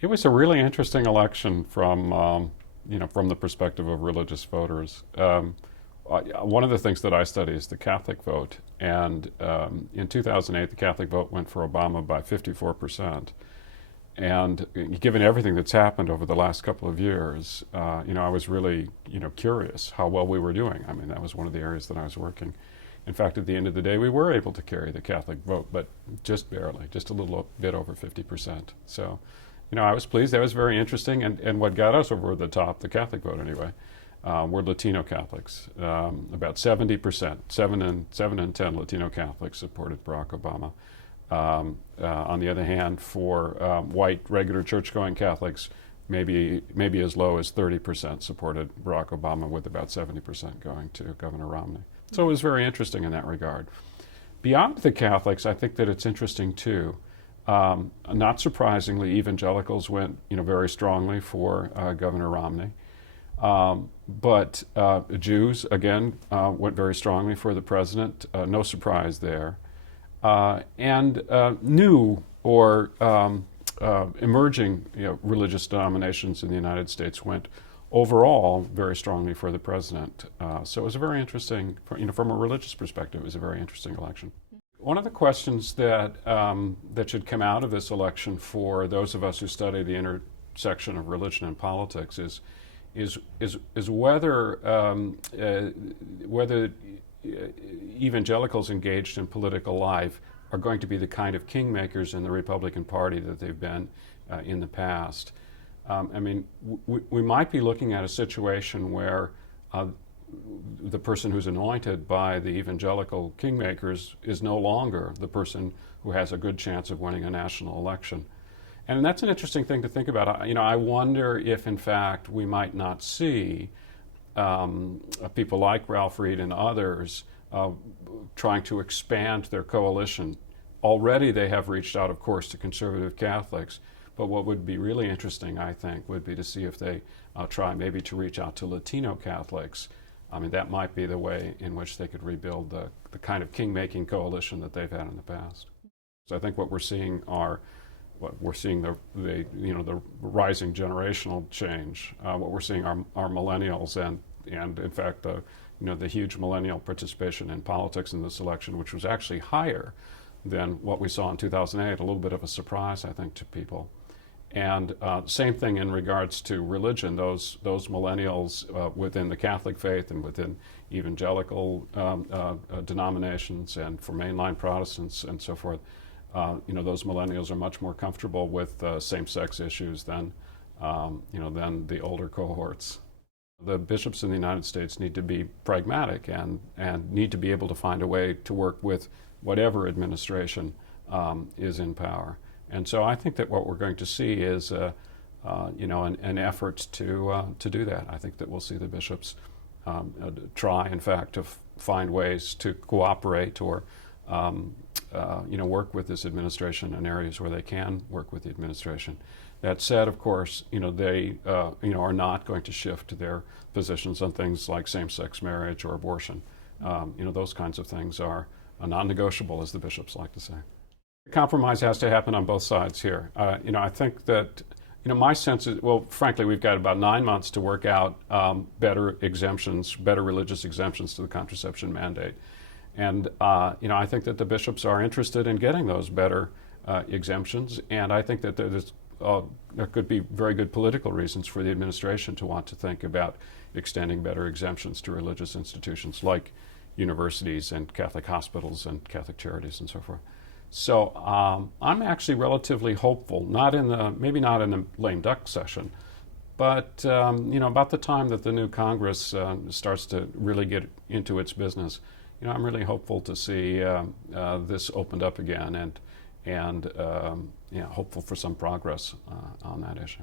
It was a really interesting election from the perspective of religious voters. One of the things that I study is the Catholic vote, and in 2008, the Catholic vote went for Obama by 54%. And given everything that's happened over the last couple of years, I was really, curious how well we were doing. I mean, that was one of the areas that I was working. In fact, at the end of the day, we were able to carry the Catholic vote, but just barely, just a little bit over 50%. So, I was pleased. That was very interesting. And what got us over the top, the Catholic vote anyway, were Latino Catholics. About 70%, 7 in 10 Latino Catholics supported Barack Obama. On the other hand, for white, regular church-going Catholics, maybe as low as 30% supported Barack Obama, with about 70% going to Governor Romney. So it was very interesting in that regard. Beyond the Catholics, I think that it's interesting too. Not surprisingly, evangelicals went, very strongly for Governor Romney. But Jews, again, went very strongly for the president. No surprise there. And new or emerging religious denominations in the United States went overall very strongly for the president. So it was a very interesting, from a religious perspective, it was a very interesting election. One of the questions that should come out of this election for those of us who study the intersection of religion and politics is whether evangelicals engaged in political life are going to be the kind of kingmakers in the Republican Party that they've been in the past. We might be looking at a situation where the person who's anointed by the evangelical kingmakers is no longer the person who has a good chance of winning a national election. And that's an interesting thing to think about. I wonder if, in fact, we might not see people like Ralph Reed and others trying to expand their coalition. Already they have reached out, of course, to conservative Catholics. But what would be really interesting, I think, would be to see if they try maybe to reach out to Latino Catholics. That might be the way in which they could rebuild the kind of king-making coalition that they've had in the past. So I think what we're seeing the rising generational change. What we're seeing are millennials and in fact the huge millennial participation in politics in this election, which was actually higher than what we saw in 2008. A little bit of a surprise, I think, to people. And same thing in regards to religion. Those millennials within the Catholic faith and within evangelical denominations and for mainline Protestants and so forth, those millennials are much more comfortable with same-sex issues than the older cohorts. The bishops in the United States need to be pragmatic and need to be able to find a way to work with whatever administration is in power. And so I think that what we're going to see is an effort to do that. I think that we'll see the bishops try, in fact, to find ways to cooperate or work with this administration in areas where they can work with the administration. That said, of course, they are not going to shift their positions on things like same-sex marriage or abortion. Those kinds of things are non-negotiable, as the bishops like to say. Compromise has to happen on both sides here. I think that my sense is, well, frankly, we've got about 9 months to work out better religious exemptions to the contraception mandate. And I think that the bishops are interested in getting those better exemptions, and I think that there could be very good political reasons for the administration to want to think about extending better exemptions to religious institutions like universities and Catholic hospitals and Catholic charities and so forth. So I'm actually relatively hopeful, maybe not in the lame duck session, but about the time that the new Congress starts to really get into its business, I'm really hopeful to see this opened up again and hopeful for some progress on that issue.